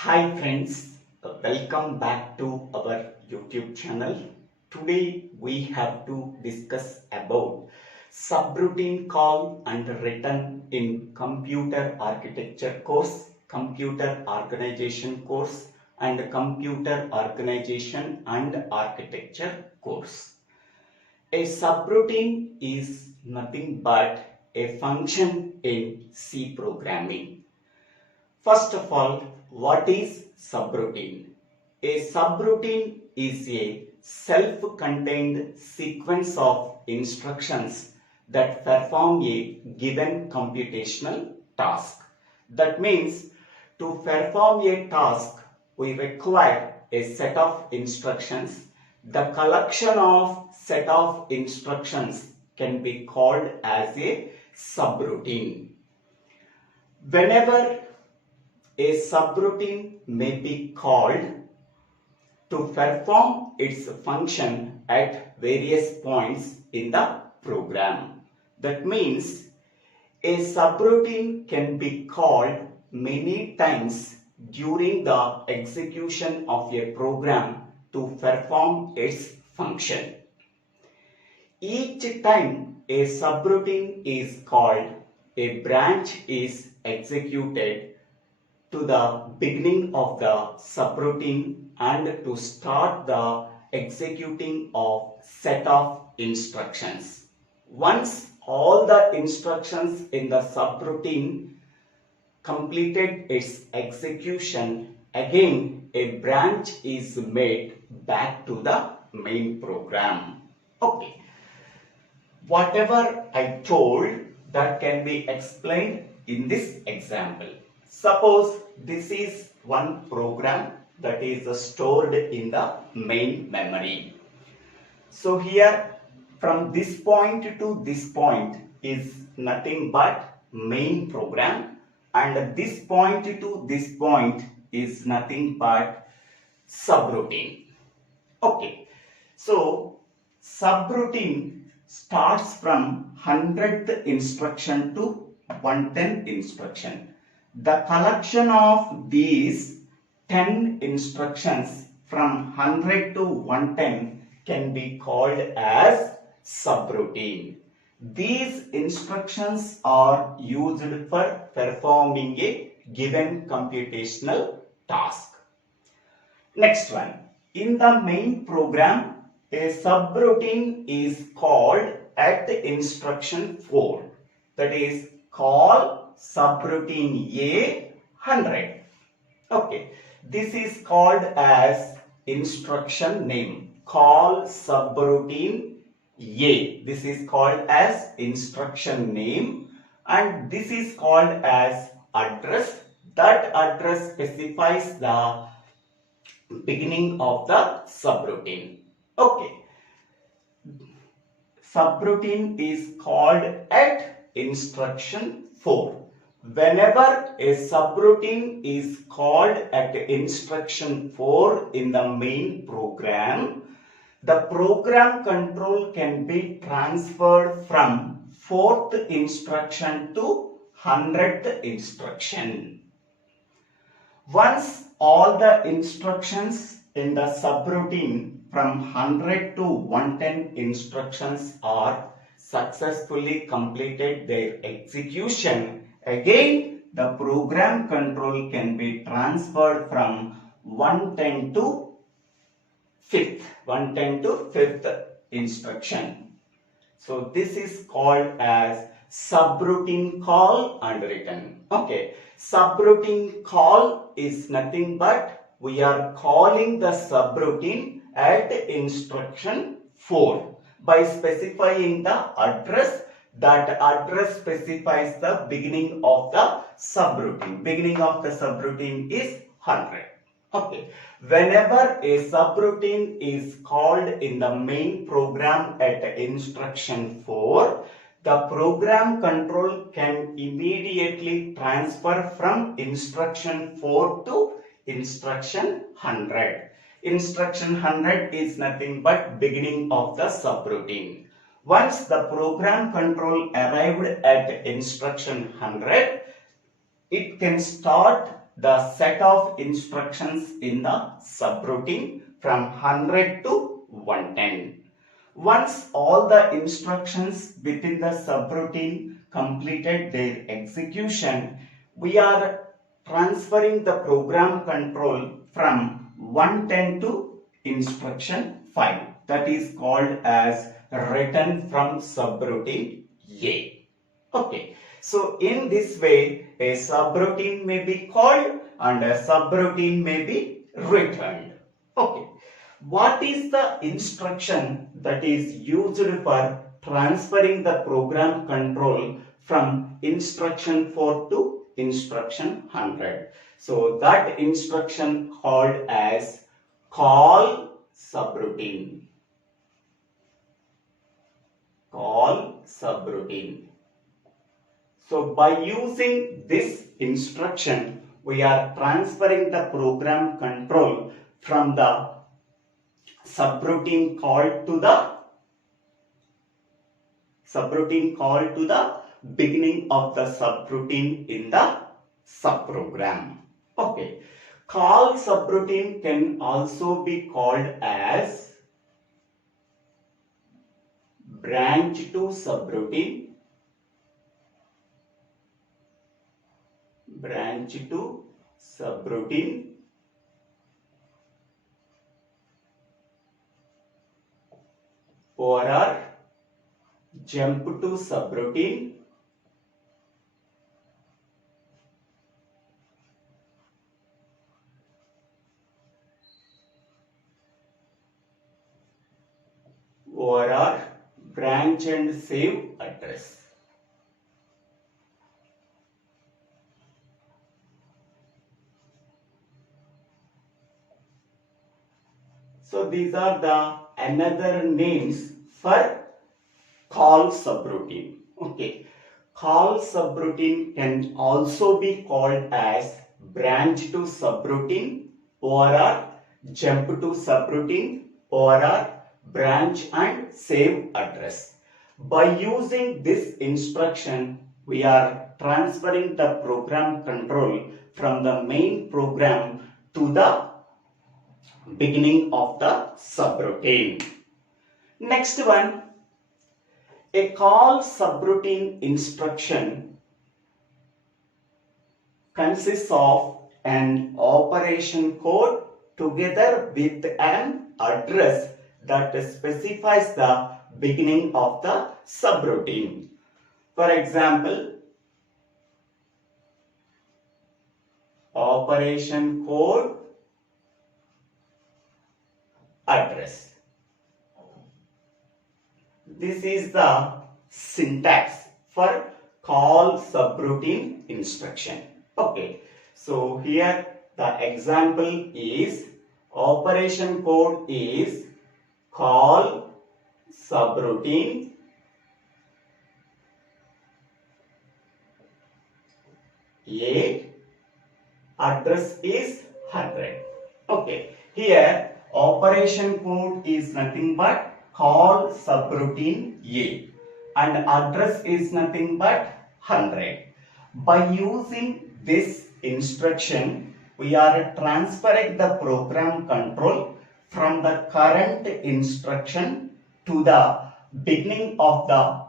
Hi friends, welcome back to our YouTube channel. Today we have to discuss about subroutine call and return in computer architecture course, computer organization course and computer organization and architecture course. A subroutine is nothing but a function in C programming. First of all, what is subroutine? A subroutine is a self-contained sequence of instructions that perform a given computational task. That means to perform a task, we require a set of instructions. The collection of set of instructions can be called as a subroutine. Whenever a subroutine may be called to perform its function at various points in the program. That means a subroutine can be called many times during the execution of a program to perform its function. Each time a subroutine is called, a branch is executed to the beginning of the subroutine and to start the executing of set of instructions. Once all the instructions in the subroutine completed its execution, again a branch is made back to the main program. Okay. Whatever I told, that can be explained in this example. Suppose this is one program that is stored in the main memory. So here from this point to this point is nothing but main program, and this point to this point is nothing but subroutine. Okay, so subroutine starts from 100th instruction to 110th instruction. The collection of these 10 instructions from 100 to 110 can be called as subroutine. These instructions are used for performing a given computational task. Next one. In the main program, a subroutine is called at instruction 4. That is, call subroutine A 100. Okay, this is called as instruction name. Call subroutine A. This is called as instruction name, and this is called as address. That address specifies the beginning of the subroutine. Okay. Subroutine is called at instruction 4. Whenever a subroutine is called at instruction 4 in the main program, the program control can be transferred from 4th instruction to 100th instruction. Once all the instructions in the subroutine from 100 to 110 instructions are successfully completed their execution, again the program control can be transferred from 110 to 5th instruction. So this is called as subroutine call and return. Okay, subroutine call is nothing but we are calling the subroutine at instruction 4 by specifying the address. That address specifies the beginning of the subroutine. Beginning of the subroutine is 100. Okay. Whenever a subroutine is called in the main program at instruction 4, the program control can immediately transfer from instruction 4 to instruction 100. Instruction 100 is nothing but beginning of the subroutine. Once the program control arrived at instruction 100, it can start the set of instructions in the subroutine from 100 to 110. Once all the instructions within the subroutine completed their execution, we are transferring the program control from 110 to instruction 5. That is called as return from subroutine A. Okay. So in this way, a subroutine may be called and a subroutine may be returned. Okay. What is the instruction that is used for transferring the program control from instruction 4 to instruction 100? So that instruction called as call subroutine. Call subroutine. So by using this instruction, we are transferring the program control from the subroutine call to the beginning of the subroutine in the subprogram. Okay. Call subroutine can also be called as branch to subroutine, or jump to subroutine, or branch and save address. So these are the another names for call subroutine. Okay. Call subroutine can also be called as branch to subroutine or jump to subroutine or branch and save address. By using this instruction, we are transferring the program control from the main program to the beginning of the subroutine. Next one, a call subroutine instruction consists of an operation code together with an address that specifies the beginning of the subroutine. For example, operation code address. This is the syntax for call subroutine instruction. Okay, so here the example is operation code is call subroutine A, address is 100. Okay, here operation code is nothing but call subroutine A and address is nothing but 100. By using this instruction, we are transferring the program control from the current instruction to the beginning of the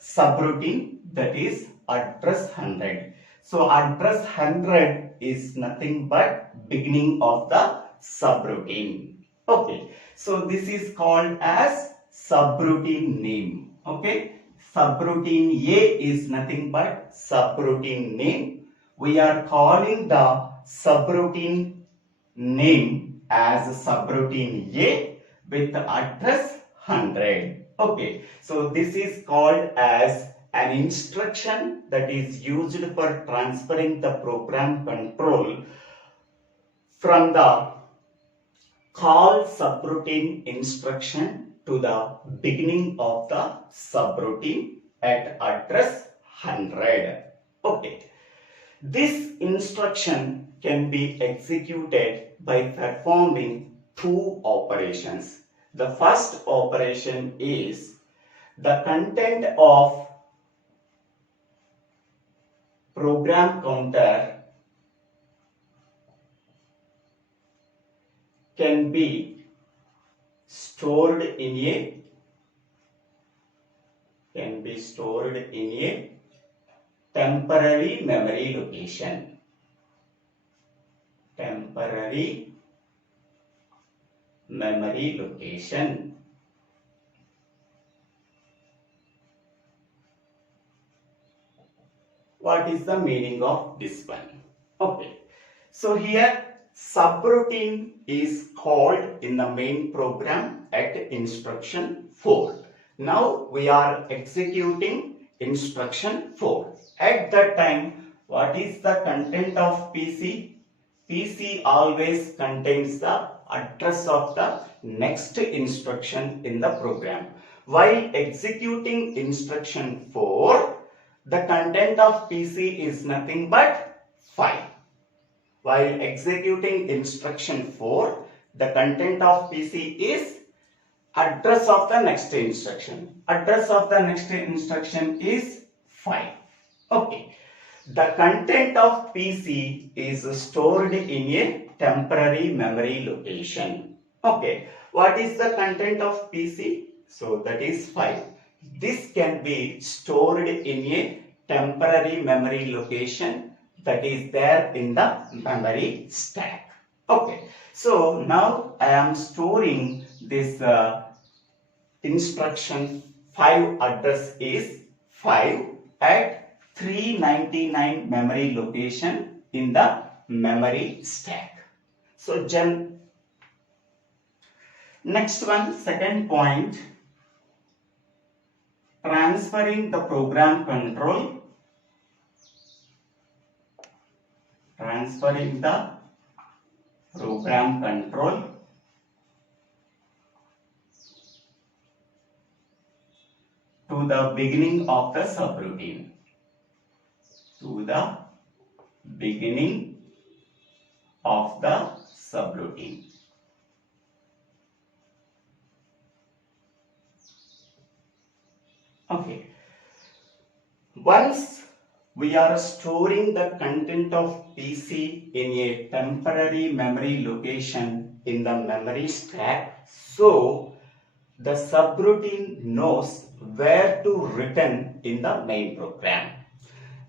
subroutine, that is address 100. So address 100 is nothing but beginning of the subroutine. Okay, so this is called as subroutine name. Okay, subroutine A is nothing but subroutine name. We are calling the subroutine name as subroutine A with address 100. Okay, so this is called as an instruction that is used for transferring the program control from the call subroutine instruction to the beginning of the subroutine at address 100. Okay, this instruction can be executed by performing two operations. The first operation is the content of program counter can be stored in a temporary memory location. Temporary memory location. What is the meaning of this one? Okay. So here subroutine is called in the main program at instruction 4. Now we are executing instruction 4. At that time, what is the content of PC? PC always contains the address of the next instruction in the program. While executing instruction 4, the content of PC is nothing but 5. While executing instruction 4, the content of PC is address of the next instruction. Address of the next instruction is 5. Okay. The content of PC is stored in a temporary memory location. Okay. What is the content of PC? So that is 5. This can be stored in a temporary memory location that is there in the memory stack. Okay. So now I am storing this instruction 5 address is 5 at 399 memory location in the memory stack. So next one, second point, transferring the program control. Transferring the program control to the beginning of the subroutine. To the beginning of the subroutine. Okay. Once we are storing the content of PC in a temporary memory location in the memory stack, so the subroutine knows where to return in the main program.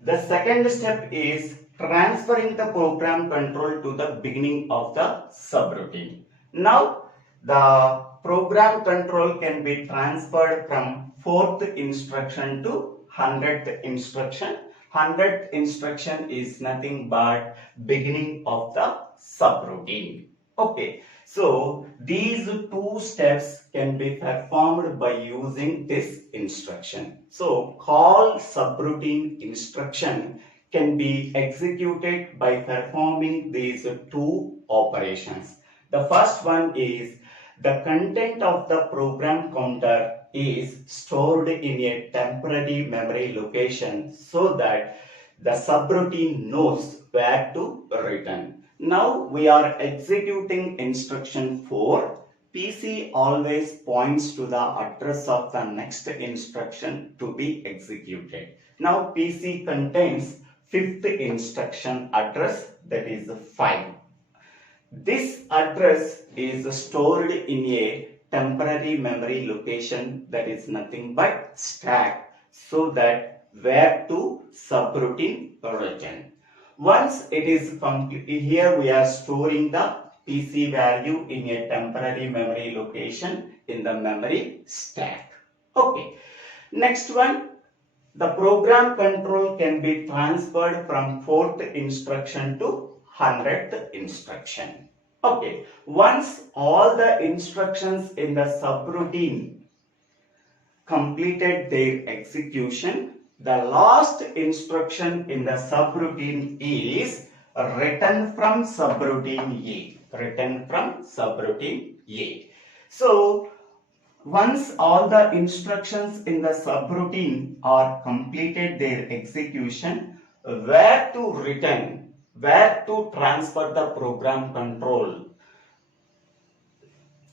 The second step is transferring the program control to the beginning of the subroutine. Now, the program control can be transferred from 4th instruction to 100th instruction. 100th instruction is nothing but beginning of the subroutine. Okay, so these two steps can be performed by using this instruction. So call subroutine instruction can be executed by performing these two operations. The first one is the content of the program counter is stored in a temporary memory location so that the subroutine knows where to return. Now we are executing instruction 4. PC always points to the address of the next instruction to be executed. Now PC contains 5th instruction address, that is 5. This address is stored in a temporary memory location that is nothing but stack so that where to subroutine return. Once it is complete, here we are storing the PC value in a temporary memory location in the memory stack. Okay. Next one, the program control can be transferred from 4th instruction to 100th instruction. Okay, once all the instructions in the subroutine completed their execution, the last instruction in the subroutine is return from subroutine A. Return from subroutine A. So, once all the instructions in the subroutine are completed their execution, where to return, where to transfer the program control,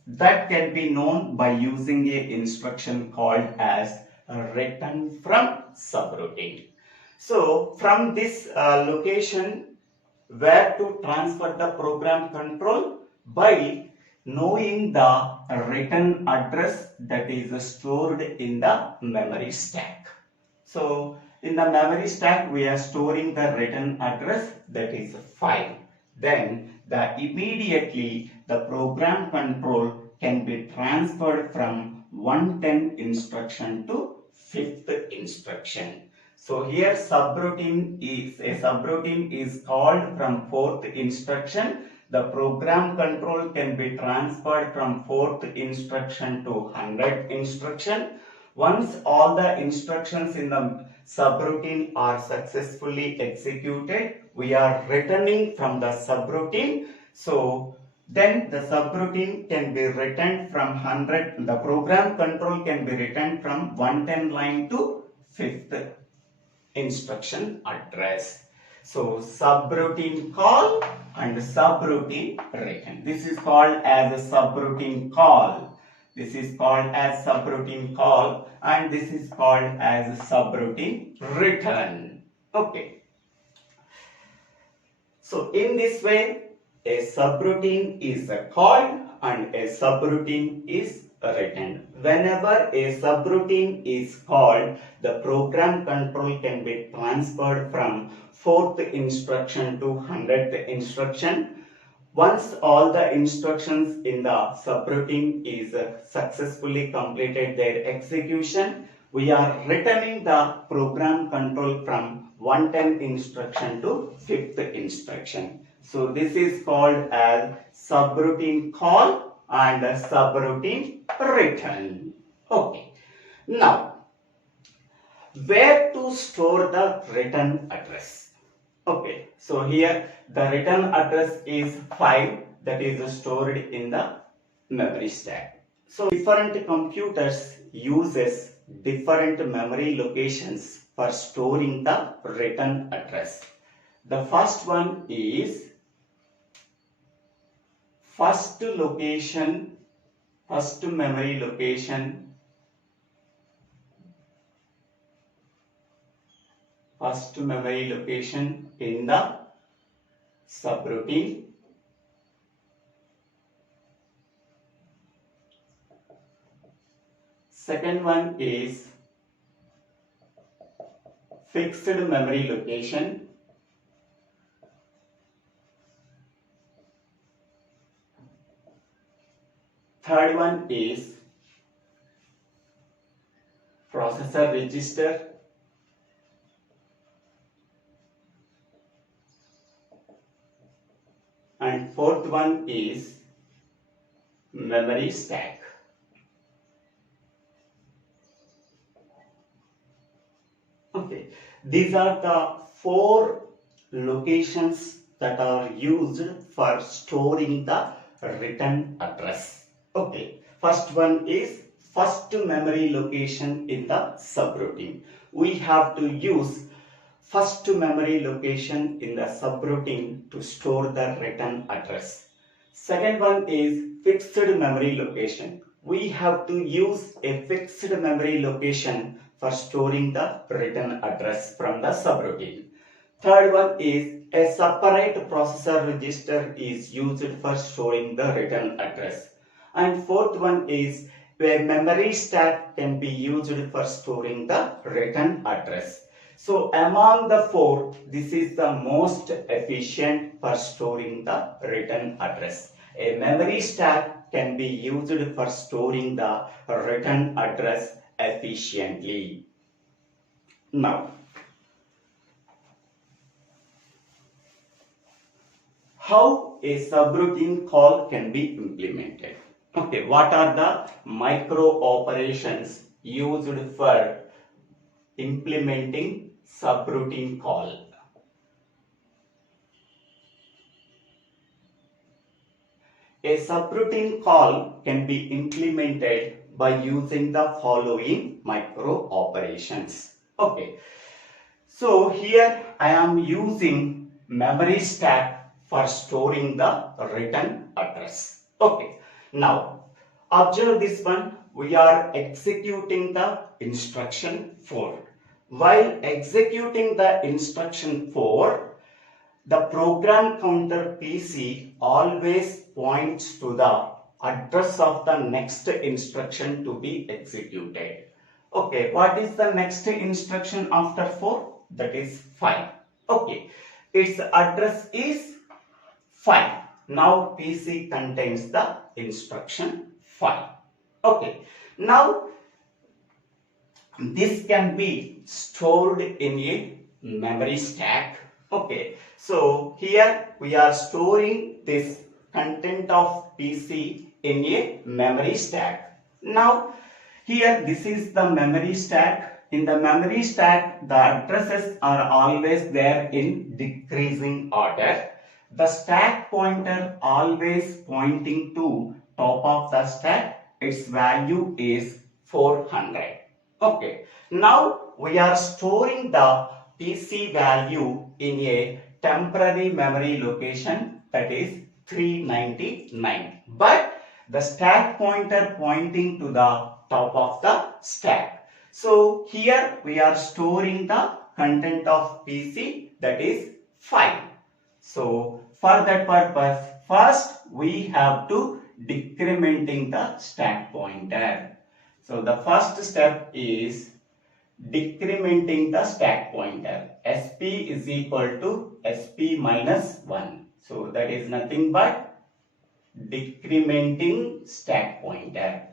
that can be known by using a instruction called as return from subroutine. So from this location, where to transfer the program control, by knowing the return address that is stored in the memory stack. So in the memory stack we are storing the return address that is 5. Then immediately the program control can be transferred from 110 instruction to 5th instruction. So here subroutine is called from 4th instruction. The program control can be transferred from 4th instruction to 100th instruction. Once all the instructions in the subroutine are successfully executed, we are returning from the subroutine. So then the subroutine can be written from 100, the program control can be written from 110 line to 5th instruction address. So subroutine call and subroutine return. This is called as a subroutine call. This is called as subroutine call and this is called as subroutine return. Okay. So in this way, a subroutine is called and a subroutine is written. Whenever a subroutine is called, the program control can be transferred from 4th instruction to 100th instruction. Once all the instructions in the subroutine is successfully completed their execution, we are returning the program control from 110 instruction to 5th instruction. So this is called as subroutine call and subroutine return. Okay. Now, where to store the return address? Okay. So here the return address is 5, that is stored in the memory stack. So different computers uses different memory locations for storing the return address. The first one is first memory location in the subroutine. Second one is fixed memory location. Third one is processor register. And fourth one is memory stack. Okay, these are the 4 locations that are used for storing the return address. Okay, first one is first memory location in the subroutine. We have to use first memory location in the subroutine to store the return address. Second one is fixed memory location. We have to use a fixed memory location for storing the return address from the subroutine. Third one is a separate processor register is used for storing the return address. And fourth one is a memory stack can be used for storing the return address. So among the 4, this is the most efficient for storing the return address. A memory stack can be used for storing the return address efficiently. Now, how a subroutine call can be implemented? Okay, what are the micro operations used for implementing subroutine call? A subroutine call can be implemented by using the following micro operations. Okay, so here I am using memory stack for storing the return address. Okay, now observe this one. We are executing the instruction 4. While executing the instruction 4, the program counter PC always points to the address of the next instruction to be executed. Okay, what is the next instruction after 4? That is 5. Okay, its address is 5. Now PC contains the instruction 5. Okay, now this can be stored in a memory stack. Okay, so here we are storing this content of PC in a memory stack. Now here this is the memory stack. In the memory stack, the addresses are always there in decreasing order. The stack pointer always pointing to top of the stack. Its value is 400. Okay, now we are storing the PC value in a temporary memory location, that is 399. But the stack pointer pointing to the top of the stack. So here we are storing the content of PC, that is 5. So for that purpose, first we have to decrementing the stack pointer. So the first step is decrementing the stack pointer. SP is equal to SP minus 1. So that is nothing but decrementing stack pointer.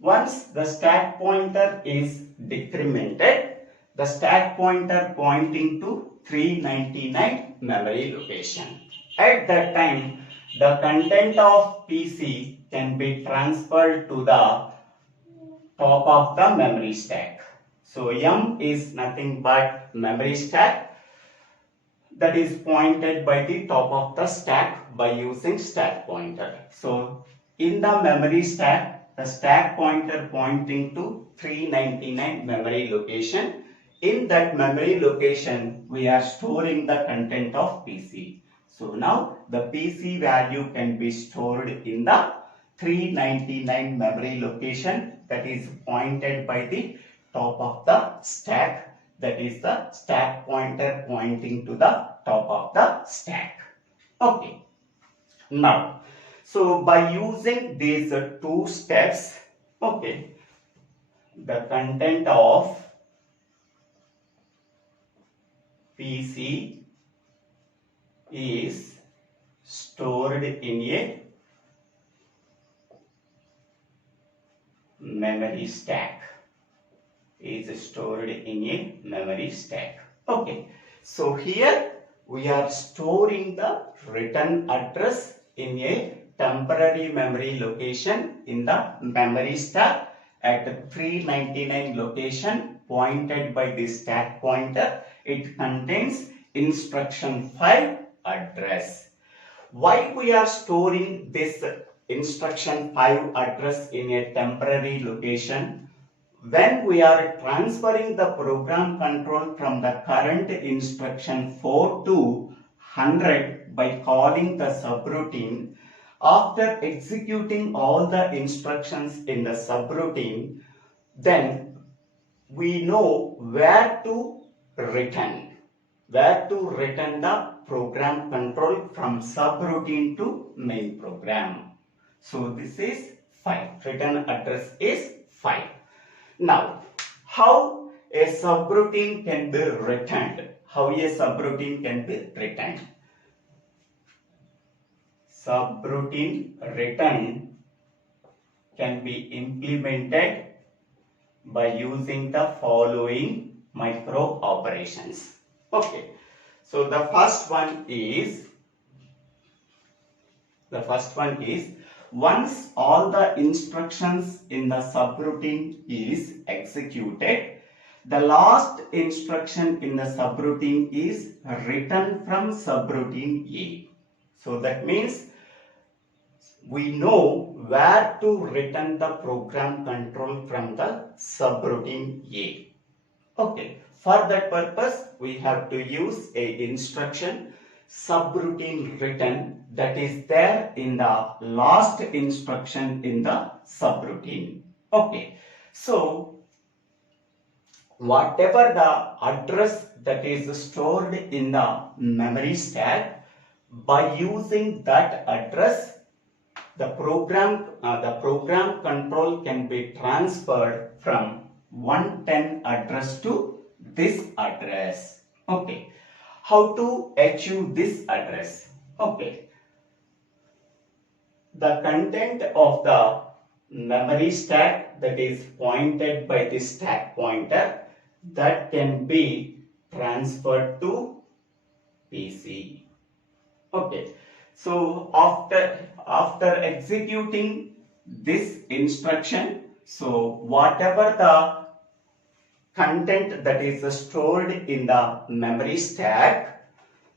Once the stack pointer is decremented, the stack pointer pointing to 399 memory location. At that time, the content of PC can be transferred to the top of the memory stack. So M is nothing but memory stack that is pointed by the top of the stack by using stack pointer. So in the memory stack, the stack pointer pointing to 399 memory location. In that memory location, we are storing the content of PC. So now the PC value can be stored in the 399 memory location that is pointed by the top of the stack. That is the stack pointer pointing to the top of the stack. Okay. Now, so by using these two steps, okay, the content of PC is stored in a memory stack. Okay, so here we are storing the return address in a temporary memory location in the memory stack at 399 location pointed by the stack pointer. It contains instruction 5 address. Why we are storing this instruction 5 address in a temporary location? When we are transferring the program control from the current instruction 4 to 100 by calling the subroutine, after executing all the instructions in the subroutine, then we know where to return the program control from subroutine to main program. So this is 5. Return address is 5. Now, how a subroutine can be returned? Subroutine return can be implemented by using the following micro operations. Okay, so the first one is once all the instructions in the subroutine is executed, the last instruction in the subroutine is written from subroutine A. So that means we know where to return the program control from the subroutine A. Okay, for that purpose we have to use a instruction subroutine return that is there in the last instruction in the subroutine. Okay, so whatever the address that is stored in the memory stack, by using that address, the program control can be transferred from 110 address to this address. Okay. How to achieve this address? Okay. The content of the memory stack that is pointed by the stack pointer, that can be transferred to PC. Okay. So after executing this instruction, so whatever the content that is stored in the memory stack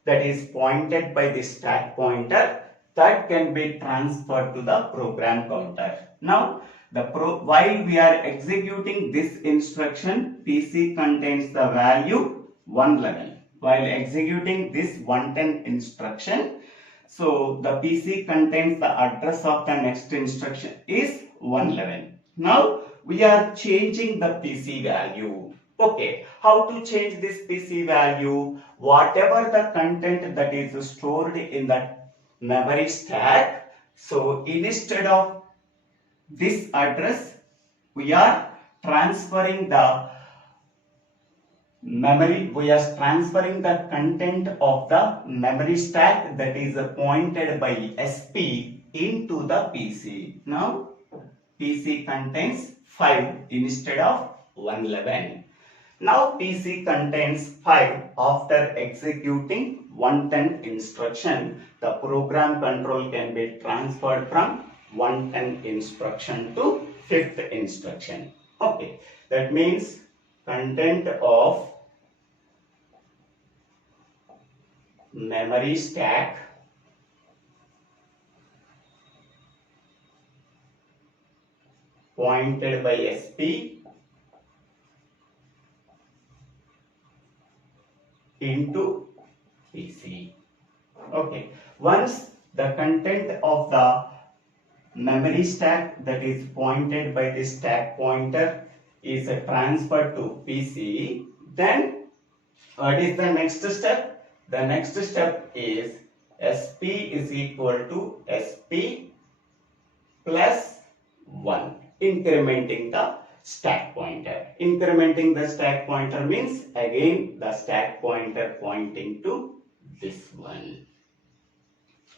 that is pointed by the stack pointer, that can be transferred to the program counter. Now, while we are executing this instruction, PC contains the value 111. While executing this 110 instruction, so the PC contains the address of the next instruction is 111. Now, we are changing the PC value. Okay, how to change this PC value? Whatever the content that is stored in the memory stack, so instead of this address, we are transferring the content of the memory stack that is pointed by SP into the PC. Now, PC contains 5 instead of 111. Now PC contains 5 after executing 110 instruction. The program control can be transferred from 110 instruction to 5th instruction. Okay, that means content of memory stack pointed by SP into PC. Okay, once the content of the memory stack that is pointed by the stack pointer is transferred to PC, then what is the next step? The next step is SP is equal to SP plus 1, incrementing the stack pointer. Incrementing the stack pointer means again the stack pointer pointing to this one.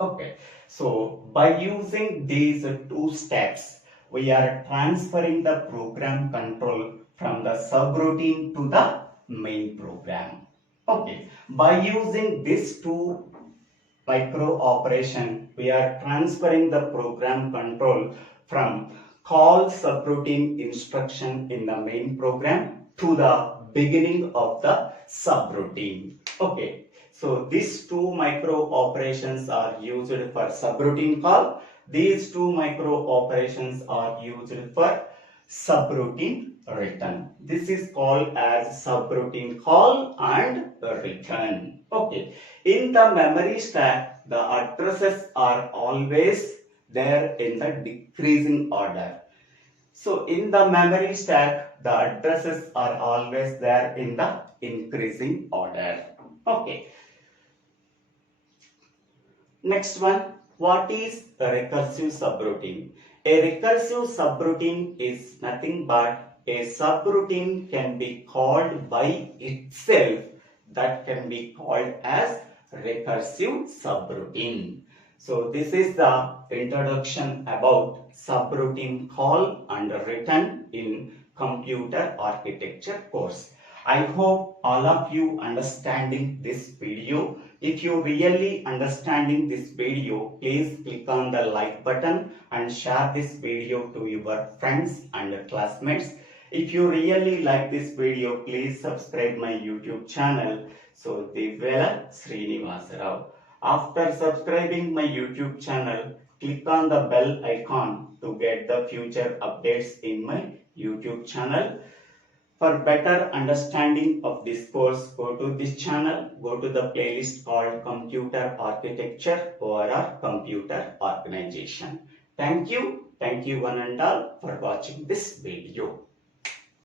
Okay, so by using these two steps, we are transferring the program control from the subroutine to the main program. Okay, by using these two micro operation, we are transferring the program control from call subroutine instruction in the main program to the beginning of the subroutine. Okay, so these two micro operations are used for subroutine call. These two micro operations are used for subroutine return. This is called as subroutine call and return. Okay, in the memory stack, the addresses are always there in the decreasing order. So in the memory stack, the addresses are always there in the increasing order. Okay. Next one, what is a recursive subroutine? A recursive subroutine is nothing but a subroutine can be called by itself, that can be called as recursive subroutine. So this is the introduction about subroutine call and return in computer architecture course. I hope all of you understanding this video. If you really understanding this video, please click on the like button and share this video to your friends and classmates. If you really like this video, please subscribe my YouTube channel. So Divvela Srinivasarao. After subscribing my YouTube channel, click on the bell icon to get the future updates in my YouTube channel. For better understanding of this course, go to this channel, go to the playlist called Computer Architecture or Computer Organization. Thank you one and all for watching this video.